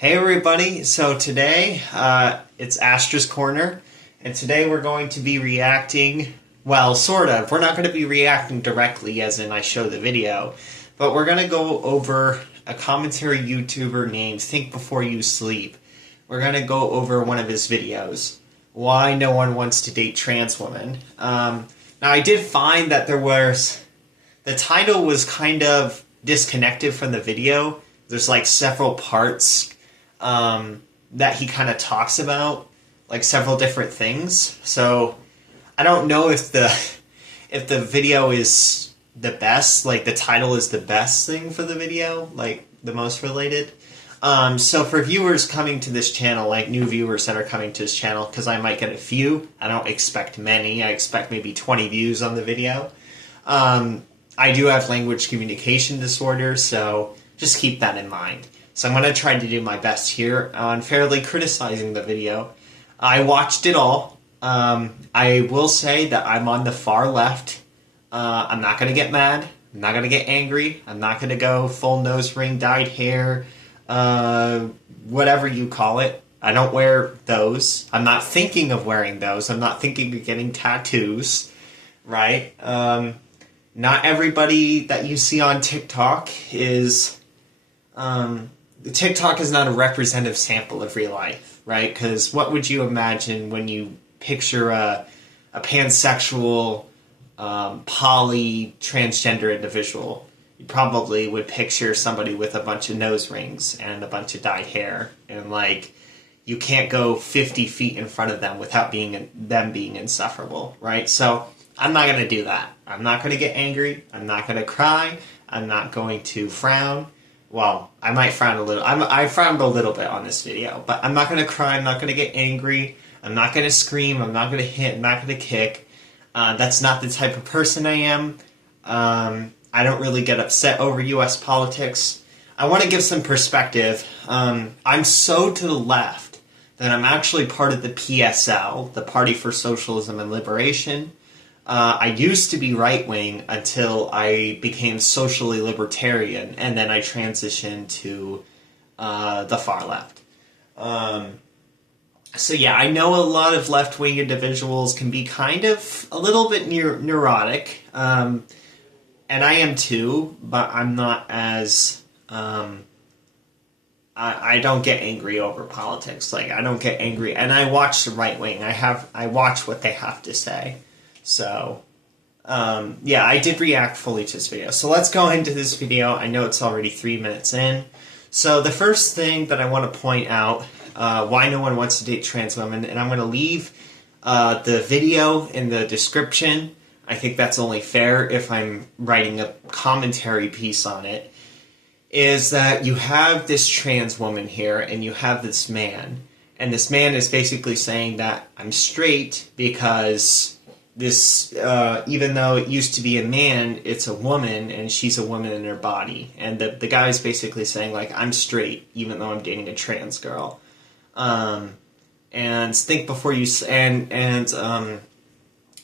Hey everybody, so today it's Astra's Corner, and today we're going to be reacting, well, sort of. We're not going to be reacting directly as in I show the video, but we're going to go over a commentary YouTuber named Think Before You Sleep. We're going to go over one of his videos, Why No One Wants to Date Trans Women. Now I did find that the title was kind of disconnected from the video. There's like several parts that he kind of talks about, like several different things. So I don't know if the video is the best, like the title is the best thing for the video, like the most related. So for viewers coming to this channel, like new viewers that are coming to this channel, because I might get a few, I don't expect many, I expect maybe 20 views on the video. I do have language communication disorder, so just keep that in mind. So I'm going to try to do my best here on fairly criticizing the video. I watched it all. I will say that I'm on the far left. I'm not going to get mad. I'm not going to get angry. I'm not going to go full nose ring, dyed hair, whatever you call it. I don't wear those. I'm not thinking of wearing those. I'm not thinking of getting tattoos, right? Not everybody that you see on TikTok is... TikTok is not a representative sample of real life, right? Because what would you imagine when you picture a pansexual, poly, transgender individual? You probably would picture somebody with a bunch of nose rings and a bunch of dyed hair, and like you can't go 50 feet in front of them without them being insufferable, right? So I'm not going to do that. I'm not going to get angry. I'm not going to cry. I'm not going to frown. Well, I might frown a little. I frowned a little bit on this video, but I'm not going to cry. I'm not going to get angry. I'm not going to scream. I'm not going to hit. I'm not going to kick. That's not the type of person I am. I don't really get upset over U.S. politics. I want to give some perspective. I'm so to the left that I'm actually part of the PSL, the Party for Socialism and Liberation. I used to be right-wing until I became socially libertarian, and then I transitioned to the far left. So yeah, I know a lot of left-wing individuals can be kind of a little bit neurotic, and I am too, but I'm not as... I don't get angry over politics. Like, I don't get angry, and I watch the right-wing. I watch what they have to say. So, yeah, I did react fully to this video. So let's go into this video. I know it's already 3 minutes in. So the first thing that I want to point out, why no one wants to date trans women, and I'm going to leave the video in the description. I think that's only fair if I'm writing a commentary piece on it, is that you have this trans woman here and you have this man. And this man is basically saying that I'm straight because... this, even though it used to be a man, it's a woman, and she's a woman in her body. And the guy's basically saying, like, I'm straight, even though I'm dating a trans girl. And think before you...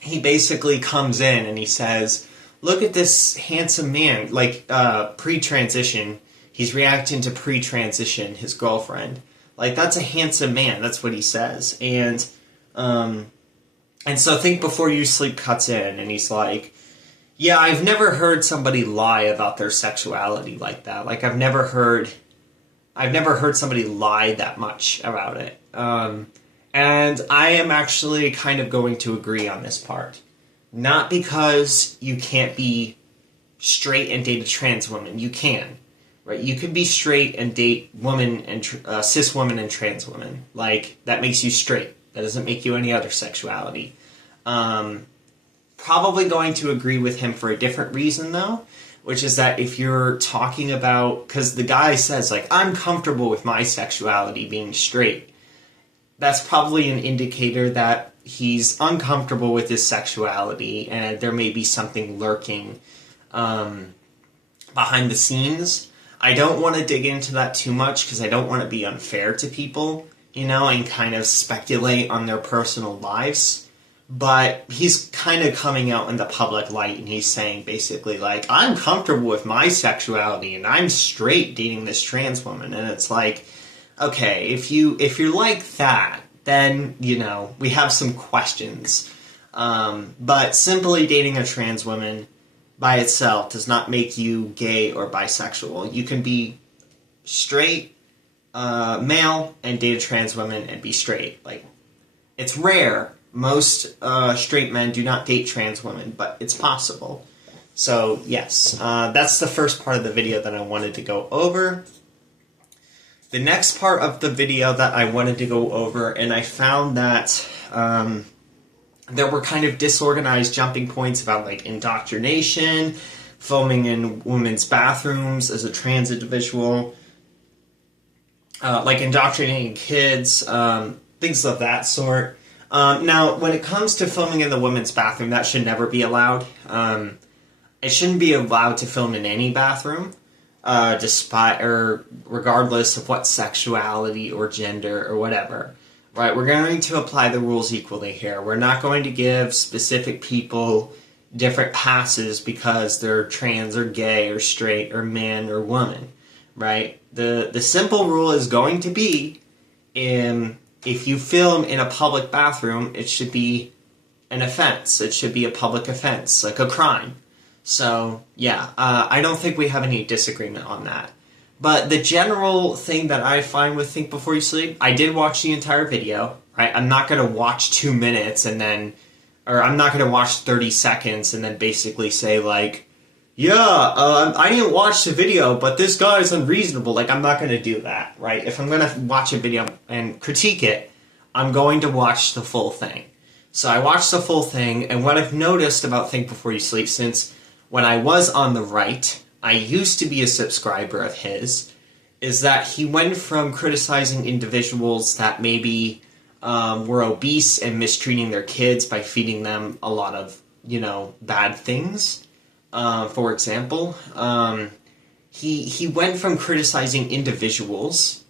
he basically comes in and he says, look at this handsome man, like, pre-transition. He's reacting to pre-transition, his girlfriend. Like, that's a handsome man, that's what he says. And so Think Before You Sleep cuts in, and he's like, yeah, I've never heard somebody lie about their sexuality like that. Like, I've never heard somebody lie that much about it. And I am actually kind of going to agree on this part. Not because you can't be straight and date a trans woman. You can, right? You can be straight and date women and cis women and trans women. Like, that makes you straight. That doesn't make you any other sexuality. Probably going to agree with him for a different reason, though, which is that if you're talking about... because the guy says, like, I'm comfortable with my sexuality being straight. That's probably an indicator that he's uncomfortable with his sexuality, and there may be something lurking behind the scenes. I don't want to dig into that too much, because I don't want to be unfair to people, you know, and kind of speculate on their personal lives. But he's kind of coming out in the public light, and he's saying basically, like, I'm comfortable with my sexuality, and I'm straight dating this trans woman. And it's like, okay, if you're like that, then, you know, we have some questions. But simply dating a trans woman by itself does not make you gay or bisexual. You can be straight, male, and date a trans woman and be straight. Like, it's rare. Most straight men do not date trans women, but it's possible. So, yes, that's the first part of the video that I wanted to go over. The next part of the video that I wanted to go over, and I found that there were kind of disorganized jumping points about, like, indoctrination, filming in women's bathrooms as a trans individual, like indoctrinating kids, things of that sort. Now, when it comes to filming in the women's bathroom, that should never be allowed. It shouldn't be allowed to film in any bathroom, despite or regardless of what sexuality or gender or whatever. Right? We're going to apply the rules equally here. We're not going to give specific people different passes because they're trans or gay or straight or man or woman. Right? The simple rule is going to be, if you film in a public bathroom, it should be an offense. It should be a public offense, like a crime. So, yeah, I don't think we have any disagreement on that. But the general thing that I find with Think Before You Sleep, I did watch the entire video, right? I'm not going to watch 2 minutes and then, or I'm not going to watch 30 seconds and then basically say, like, yeah, I didn't watch the video, but this guy is unreasonable. Like, I'm not going to do that, right? If I'm going to watch a video and critique it, I'm going to watch the full thing. So I watched the full thing, and what I've noticed about Think Before You Sleep, since when I was on the right, I used to be a subscriber of his, is that he went from criticizing individuals that maybe were obese and mistreating their kids by feeding them a lot of, you know, bad things. For example, he went from criticizing individuals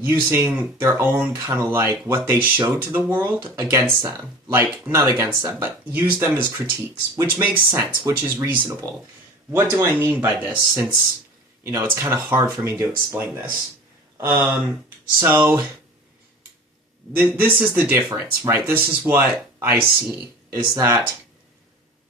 using their own kind of like what they showed to the world against them. Like, not against them, but use them as critiques, which makes sense, which is reasonable. What do I mean by this, since, you know, it's kind of hard for me to explain this. So, this is the difference, right? This is what I see, is that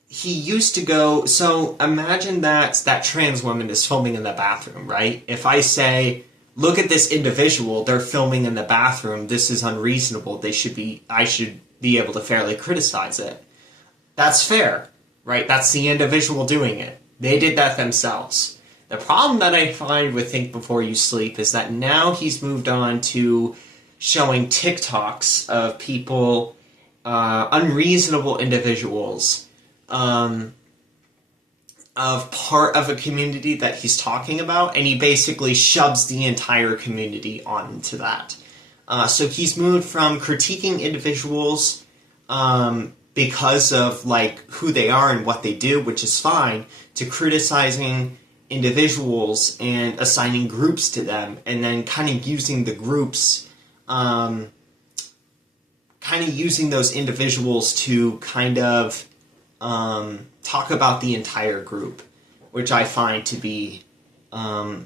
he used to go, so imagine that trans woman is filming in the bathroom, right? If I say, look at this individual, they're filming in the bathroom, this is unreasonable, I should be able to fairly criticize it. That's fair, right? That's the individual doing it. They did that themselves. The problem that I find with Think Before You Sleep is that now he's moved on to showing TikToks of people, unreasonable individuals, of part of a community that he's talking about, and he basically shoves the entire community onto that. So he's moved from critiquing individuals because of, like, who they are and what they do, which is fine, to criticizing individuals and assigning groups to them, and then kind of using the groups, kind of using those individuals to kind of talk about the entire group, which I find to be a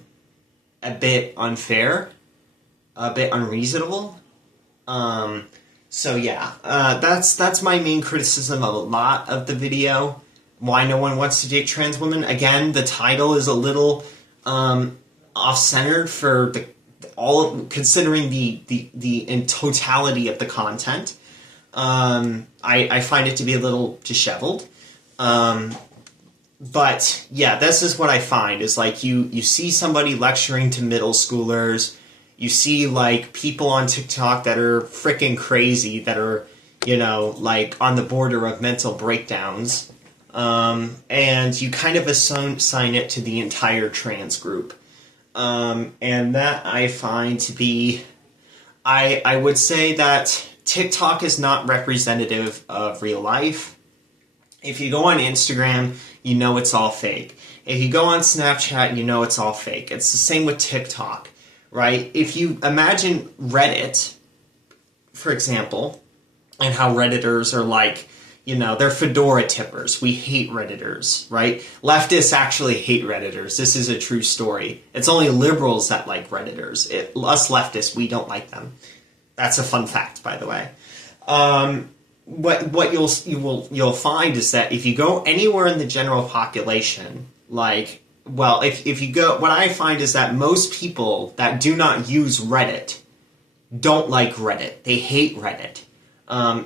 bit unfair, a bit unreasonable. So yeah, that's my main criticism of a lot of the video. Why no one wants to date trans women. Again, the title is a little off-centered for considering the in totality of the content. I find it to be a little disheveled. But yeah, this is what I find, is like you see somebody lecturing to middle schoolers, you see like people on TikTok that are freaking crazy, that are, you know, like on the border of mental breakdowns, and you kind of assign it to the entire trans group. And that I find to be, I would say that TikTok is not representative of real life. If you go on Instagram, you know it's all fake. If you go on Snapchat, you know it's all fake. It's the same with TikTok, right? If you imagine Reddit, for example, and how Redditors are like, they're fedora tippers. We hate Redditors, right? Leftists actually hate Redditors. This is a true story. It's only liberals that like Redditors. Us leftists, we don't like them. That's a fun fact, by the way. What you'll find is that if you go anywhere in the general population, if you go, what I find is that most people that do not use Reddit don't like Reddit. They hate Reddit.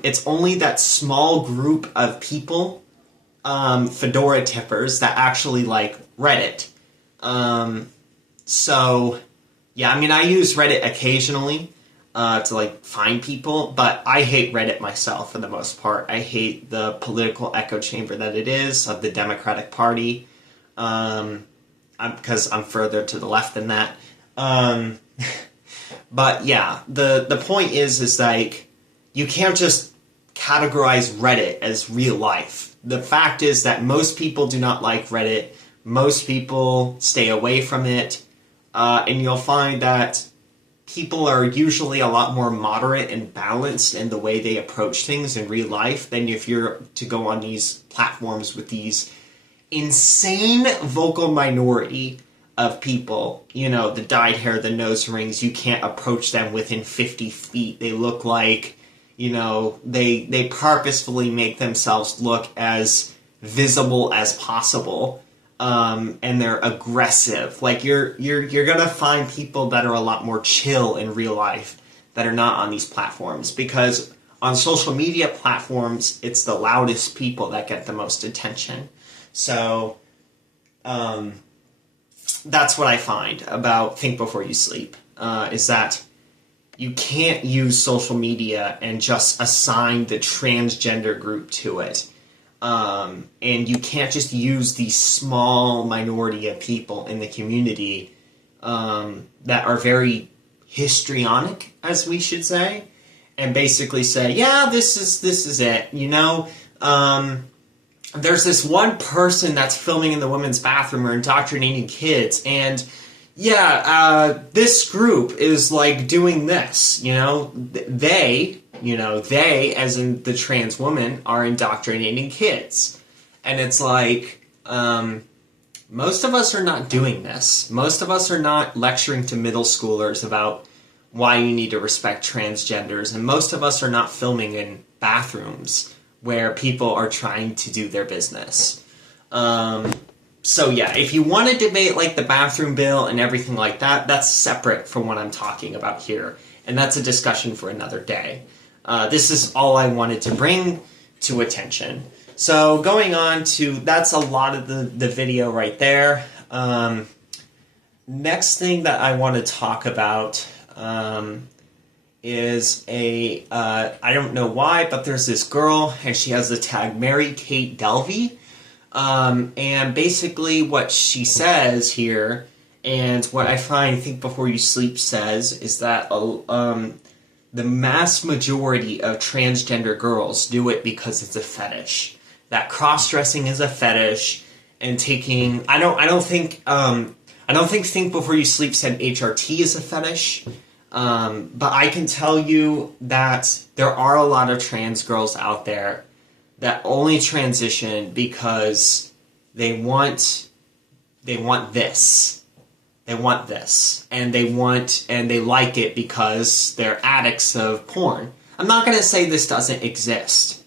It's only that small group of people, fedora tippers, that actually like Reddit. So, yeah, I mean, I use Reddit occasionally to find people, but I hate Reddit myself for the most part. I hate the political echo chamber that it is of the Democratic Party, because I'm further to the left than that. But yeah, the point is you can't just categorize Reddit as real life. The fact is that most people do not like Reddit. Most people stay away from it. And you'll find that people are usually a lot more moderate and balanced in the way they approach things in real life than if you're to go on these platforms with these insane vocal minority of people, the dyed hair, the nose rings. You can't approach them within 50 feet. They look like, they purposefully make themselves look as visible as possible. And they're aggressive. You're gonna find people that are a lot more chill in real life that are not on these platforms, because on social media platforms, it's the loudest people that get the most attention. So, that's what I find about Think Before You Sleep, is that you can't use social media and just assign the transgender group to it. And you can't just use the small minority of people in the community that are very histrionic, as we should say, and basically say, yeah, this is it. There's this one person that's filming in the women's bathroom or indoctrinating kids, and this group is doing this. They, as in the trans woman, are indoctrinating kids. And it's most of us are not doing this. Most of us are not lecturing to middle schoolers about why you need to respect transgenders. And most of us are not filming in bathrooms where people are trying to do their business. So yeah, if you want to debate the bathroom bill and everything like that, that's separate from what I'm talking about here. And that's a discussion for another day. This is all I wanted to bring to attention. So going on to, that's a lot of the video right there. Next thing that I want to talk about is I don't know why, but there's this girl, and she has the tag Mary Kate Delvey. And basically what she says here, and what I find Think Before You Sleep says, is that the mass majority of transgender girls do it because it's a fetish. That cross-dressing is a fetish, and taking, I don't think Think Before You Sleep said HRT is a fetish. But I can tell you that there are a lot of trans girls out there that only transition because they want this. They want this, and they like it because they're addicts of porn. I'm not going to say this doesn't exist.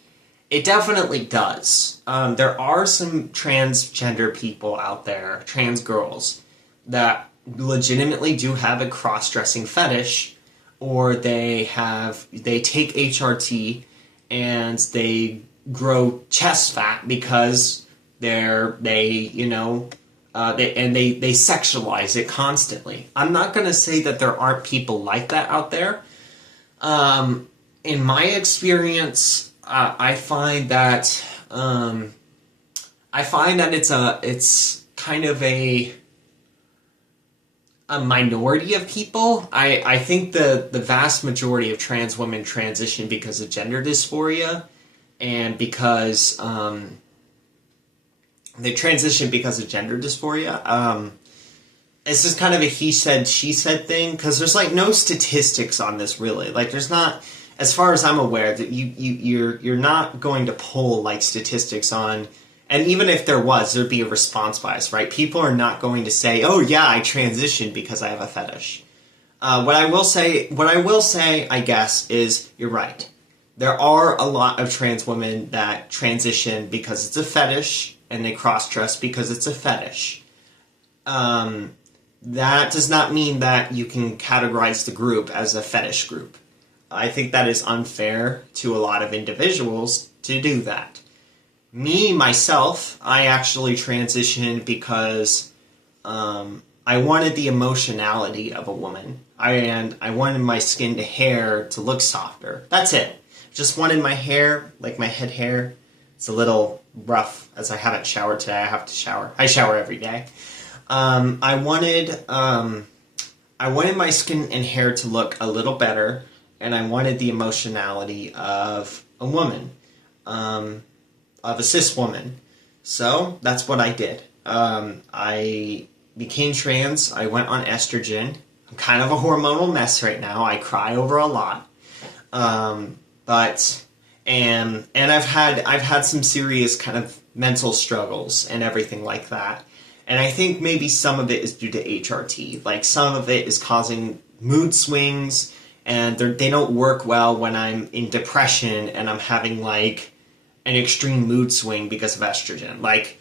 It definitely does. There are some transgender people out there, trans girls, that legitimately do have a cross-dressing fetish, or they take HRT and they grow chest fat because they sexualize it constantly. I'm not going to say that there aren't people like that out there. In my experience, I find that it's kind of a minority of people. I think the vast majority of trans women transition because of gender dysphoria, and because they transition because of gender dysphoria. This is kind of a he said, she said thing, because there's no statistics on this really. There's not, as far as I'm aware, that you're not going to pull like statistics on, and even if there was, there'd be a response bias, right? People are not going to say, "Oh yeah, I transitioned because I have a fetish." What I will say, I guess, is you're right. There are a lot of trans women that transition because it's a fetish, and they cross-dress because it's a fetish. That does not mean that you can categorize the group as a fetish group. I think that is unfair to a lot of individuals to do that. Me, myself, I actually transitioned because I wanted the emotionality of a woman. And I wanted my skin to hair to look softer. That's it. Just wanted my hair, like my head hair. It's a little rough as I haven't showered today. I have to shower. I shower every day. I wanted my skin and hair to look a little better, and I wanted the emotionality of a woman, of a cis woman. So that's what I did. I became trans. I went on estrogen. I'm kind of a hormonal mess right now. I cry over a lot. And I've had some serious kind of mental struggles and everything like that. And I think maybe some of it is due to HRT. Like, some of it is causing mood swings, and they don't work well when I'm in depression and I'm having, like, an extreme mood swing because of estrogen. Like,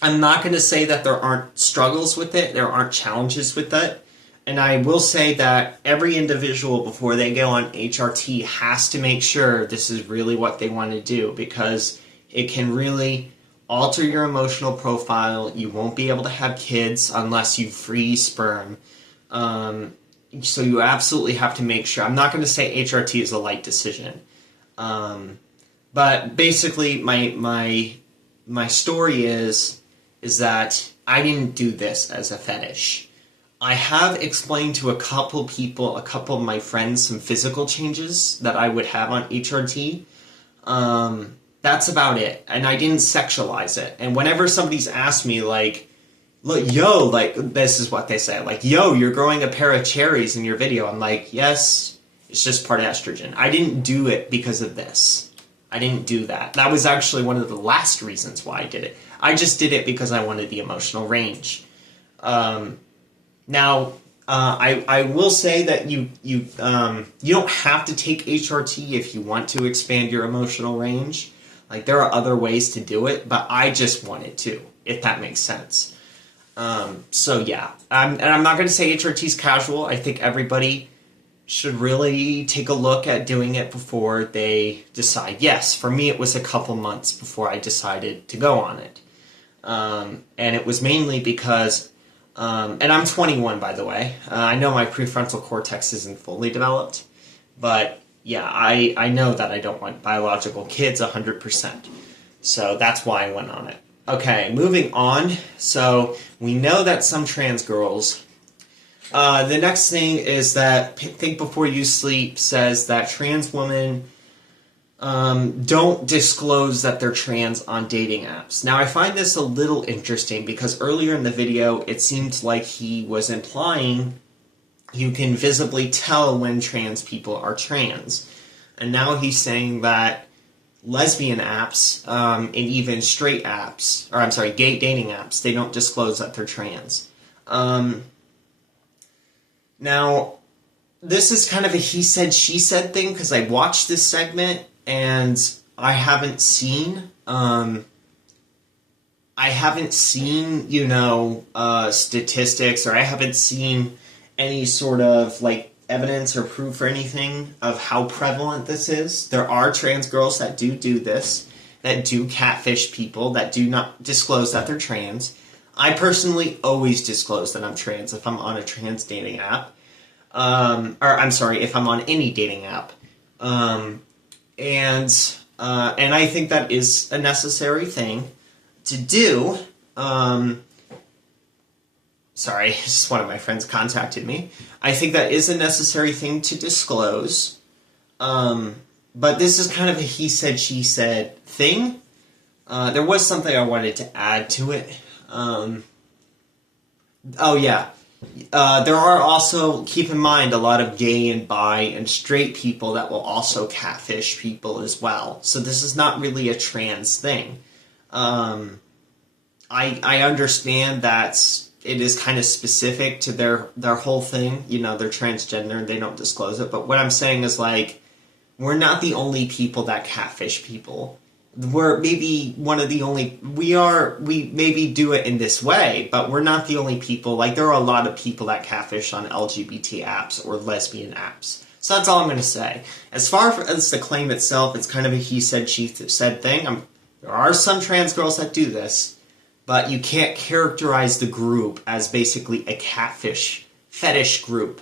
I'm not going to say that there aren't struggles with it, there aren't challenges with it. And I will say that every individual, before they go on HRT, has to make sure this is really what they want to do, because it can really alter your emotional profile. You won't be able to have kids unless you freeze sperm. So you absolutely have to make sure. I'm not going to say HRT is a light decision. But basically, my story is that I didn't do this as a fetish. I have explained to a couple of my friends, some physical changes that I would have on HRT. That's about it. And I didn't sexualize it. And whenever somebody's asked me, like, look, yo, like, this is what they say, like, yo, you're growing a pair of cherries in your video. I'm like, yes, it's just part of estrogen. I didn't do it because of this. I didn't do that. That was actually one of the last reasons why I did it. I just did it because I wanted the emotional range. Now, I will say that you don't have to take HRT if you want to expand your emotional range. Like, there are other ways to do it, but I just wanted to, if that makes sense. So yeah, and I'm not going to say HRT is casual. I think everybody should really take a look at doing it before they decide. Yes, for me it was a couple months before I decided to go on it. And it was mainly because, and I'm 21 by the way, I know my prefrontal cortex isn't fully developed, but yeah, I know that I don't want biological kids 100%. So that's why I went on it. Okay, moving on. So we know that some trans girls, the next thing is that Think Before You Sleep says that trans women don't disclose that they're trans on dating apps. Now, I find this a little interesting because earlier in the video, it seemed like he was implying you can visibly tell when trans people are trans. And now he's saying that lesbian apps, and even straight apps, or I'm sorry, gay dating apps, they don't disclose that they're trans. Now, this is kind of a he said, she said thing, because I watched this segment, and I haven't seen, you know, statistics, or I haven't seen any sort of, like, evidence or proof or anything of how prevalent this is. There are trans girls that do this, that do catfish people, that do not disclose that they're trans. I personally always disclose that I'm trans if I'm on a trans dating app. Or I'm sorry, if I'm on any dating app. And I think that is a necessary thing to do. Sorry, just one of my friends contacted me. I think that is a necessary thing to disclose. But this is kind of a he said, she said thing. There was something I wanted to add to it. Oh, yeah. There are also, keep in mind, a lot of gay and bi and straight people that will also catfish people as well. So this is not really a trans thing. I understand that it is kind of specific to their whole thing. You know, they're transgender and they don't disclose it. But what I'm saying is, like, we're not the only people that catfish people. We're maybe one of the only, we maybe do it in this way, but we're not the only people. Like, there are a lot of people that catfish on LGBT apps or lesbian apps. So that's all I'm going to say. As far as the claim itself, it's kind of a he said, she said thing. There are some trans girls that do this, but you can't characterize the group as basically a catfish fetish group.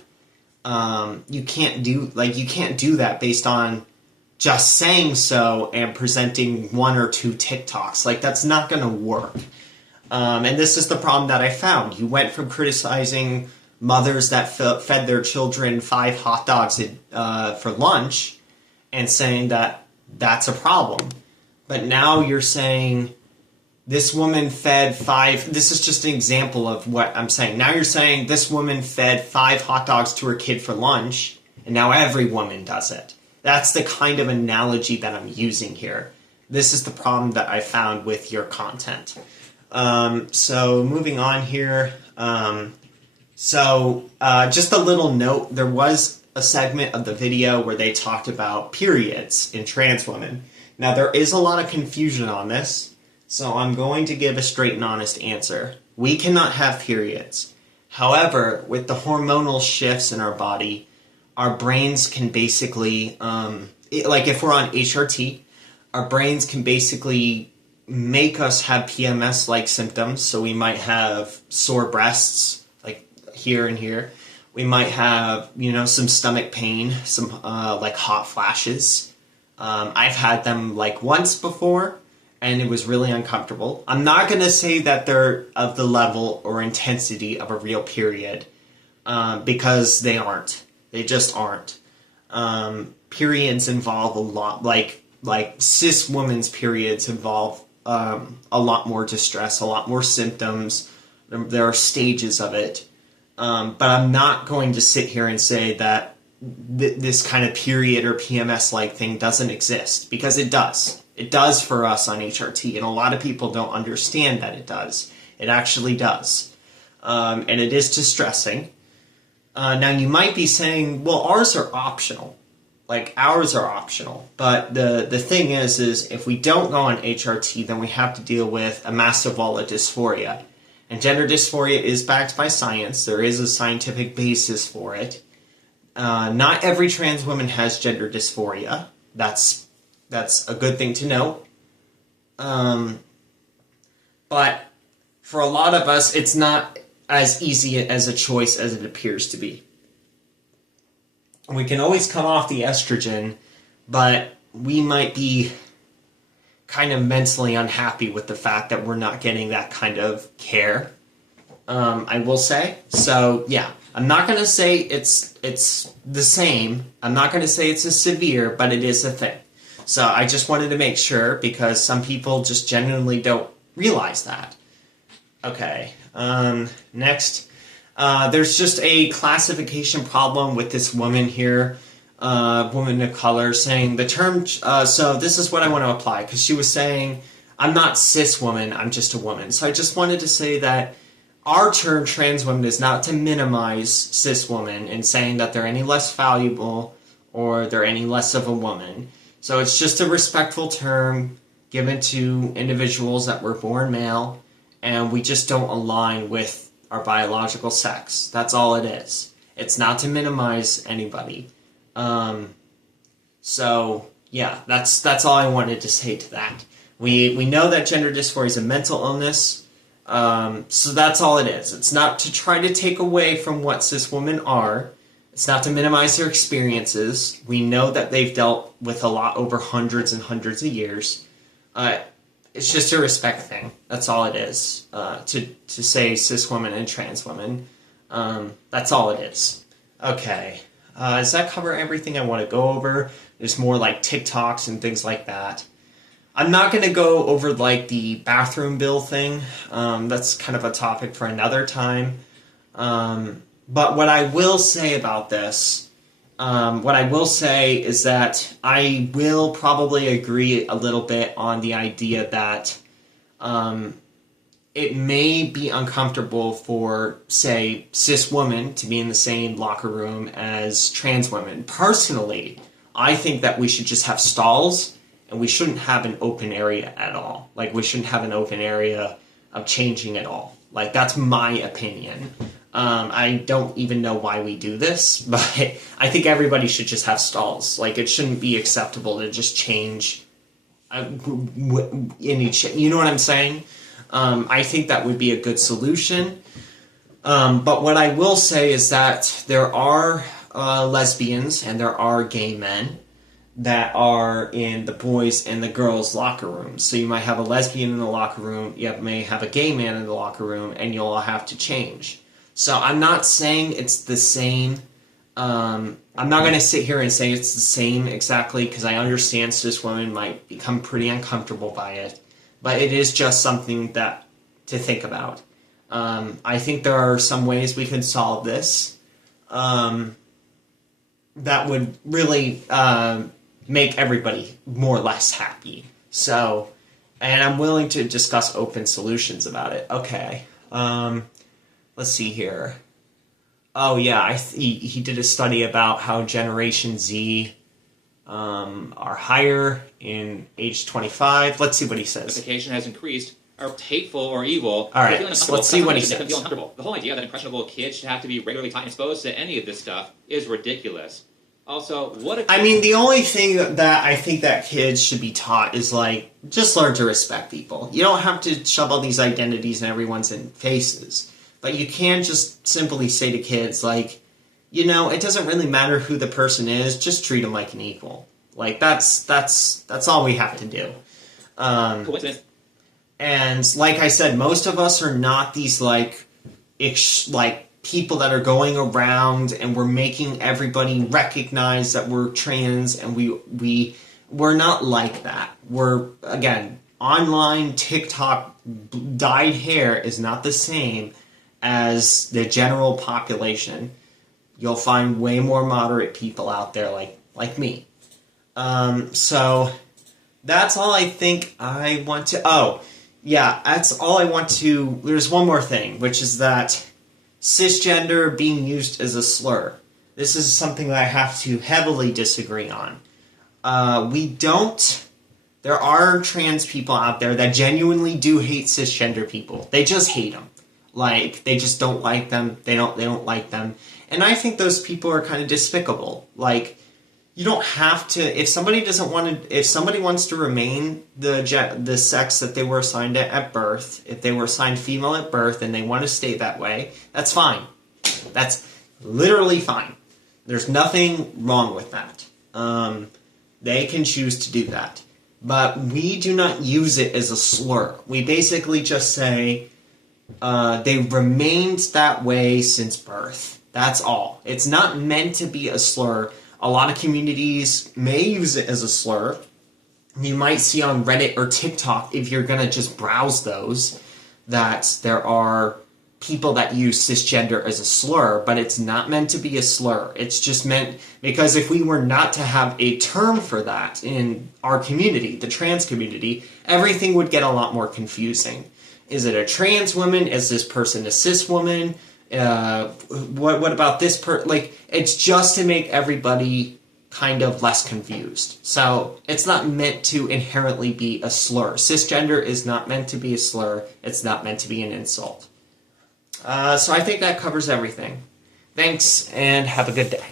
You can't do that based on just saying so and presenting one or two TikToks. Like, that's not going to work. And this is the problem that I found. You went from criticizing mothers that fed their children 5 hot dogs for lunch and saying that that's a problem. But now you're saying this woman fed 5... This is just an example of what I'm saying. Now you're saying this woman fed 5 hot dogs to her kid for lunch, and now every woman does it. That's the kind of analogy that I'm using here. This is the problem that I found with your content. So moving on here. Just a little note. There was a segment of the video where they talked about periods in trans women. Now, there is a lot of confusion on this, so I'm going to give a straight and honest answer. We cannot have periods. However, with the hormonal shifts in our body, our brains can basically, like if we're on HRT, our brains can basically make us have PMS-like symptoms. So we might have sore breasts, like here and here. We might have, some stomach pain, some like hot flashes. I've had them like once before, and it was really uncomfortable. I'm not going to say that they're of the level or intensity of a real period, because they aren't. They just aren't. Periods involve a lot, like cis women's periods involve a lot more distress, a lot more symptoms. There are stages of it. But I'm not going to sit here and say that this kind of period or PMS-like thing doesn't exist, because it does. It does for us on HRT, and a lot of people don't understand that it does. It actually does. And it is distressing. Now, you might be saying, well, ours are optional. Like, ours are optional. But the thing is if we don't go on HRT, then we have to deal with a massive wall of dysphoria. And gender dysphoria is backed by science. There is a scientific basis for it. Not every trans woman has gender dysphoria. That's a good thing to know. But for a lot of us, it's not as easy as a choice as it appears to be. We can always come off the estrogen, but we might be kind of mentally unhappy with the fact that we're not getting that kind of care, I will say. So, yeah, I'm not going to say it's the same. I'm not going to say it's as severe, but it is a thing. So I just wanted to make sure, because some people just genuinely don't realize that. Okay, next. There's just a classification problem with this woman here, woman of color, saying the term, so this is what I want to apply, because she was saying, I'm not cis woman, I'm just a woman. So I just wanted to say that our term trans woman is not to minimize cis woman in saying that they're any less valuable or they're any less of a woman. So it's just a respectful term given to individuals that were born male, and we just don't align with our biological sex. That's all it is. It's not to minimize anybody. So yeah, that's all I wanted to say to that. We know that gender dysphoria is a mental illness. So that's all it is. It's not to try to take away from what cis women are. It's not to minimize their experiences. We know that they've dealt with a lot over hundreds and hundreds of years. It's just a respect thing. That's all it is. To say cis women and trans women. That's all it is. Okay. Does that cover everything I want to go over? There's more like TikToks and things like that. I'm not going to go over like the bathroom bill thing. That's kind of a topic for another time. But what I will say about this, what I will say is that I will probably agree a little bit on the idea that it may be uncomfortable for, say, cis women to be in the same locker room as trans women. Personally, I think that we should just have stalls, and we shouldn't have an open area at all. Like, we shouldn't have an open area of changing at all. Like, that's my opinion. I don't even know why we do this, but I think everybody should just have stalls. Like, it shouldn't be acceptable to just change in each... You know what I'm saying? I think that would be a good solution. But what I will say is that there are lesbians and there are gay men that are in the boys and the girls locker rooms. So you might have a lesbian in the locker room, you may have a gay man in the locker room, and you'll all have to change. So I'm not saying it's the same. I'm not going to sit here and say it's the same exactly, because I understand cis women might become pretty uncomfortable by it. But it is just something that to think about. I think there are some ways we can solve this that would really make everybody more or less happy. So, and I'm willing to discuss open solutions about it. Okay. Let's see here. Oh yeah, he did a study about how Generation Z are higher in age 25. Let's see what he says. Identification has increased, are hateful or evil. All right, so let's see what he says. The whole idea that impressionable kids should have to be regularly taught and exposed to any of this stuff is ridiculous. Also, I mean, the only thing that I think that kids should be taught is, like, just learn to respect people. You don't have to shove all these identities in everyone's faces. But you can just simply say to kids, like, you know, it doesn't really matter who the person is, just treat them like an equal. Like, that's all we have to do. And like I said, most of us are not these, like people that are going around and we're making everybody recognize that we're trans, and we're not like that. We're, again, online TikTok dyed hair is not the same as the general population. You'll find way more moderate people out there like me. So that's all I think I want to... Oh, yeah, that's all I want to... There's one more thing, which is that cisgender being used as a slur. This is something that I have to heavily disagree on. There are trans people out there that genuinely do hate cisgender people. They just hate them. Like, they just don't like them. They don't like them. And I think those people are kind of despicable. Like, you don't have to... If somebody wants to remain the sex that they were assigned at birth, if they were assigned female at birth and they want to stay that way, that's fine. That's literally fine. There's nothing wrong with that. They can choose to do that. But we do not use it as a slur. We basically just say, they remained that way since birth. That's all. It's not meant to be a slur. A lot of communities may use it as a slur. You might see on Reddit or TikTok, if you're going to just browse those, that there are people that use cisgender as a slur, but it's not meant to be a slur. It's just meant, because if we were not to have a term for that in our community, the trans community, everything would get a lot more confusing. Is it a trans woman? Is this person a cis woman? What about this like, it's just to make everybody kind of less confused. So it's not meant to inherently be a slur. Cisgender is not meant to be a slur. It's not meant to be an insult. So I think that covers everything. Thanks, and have a good day.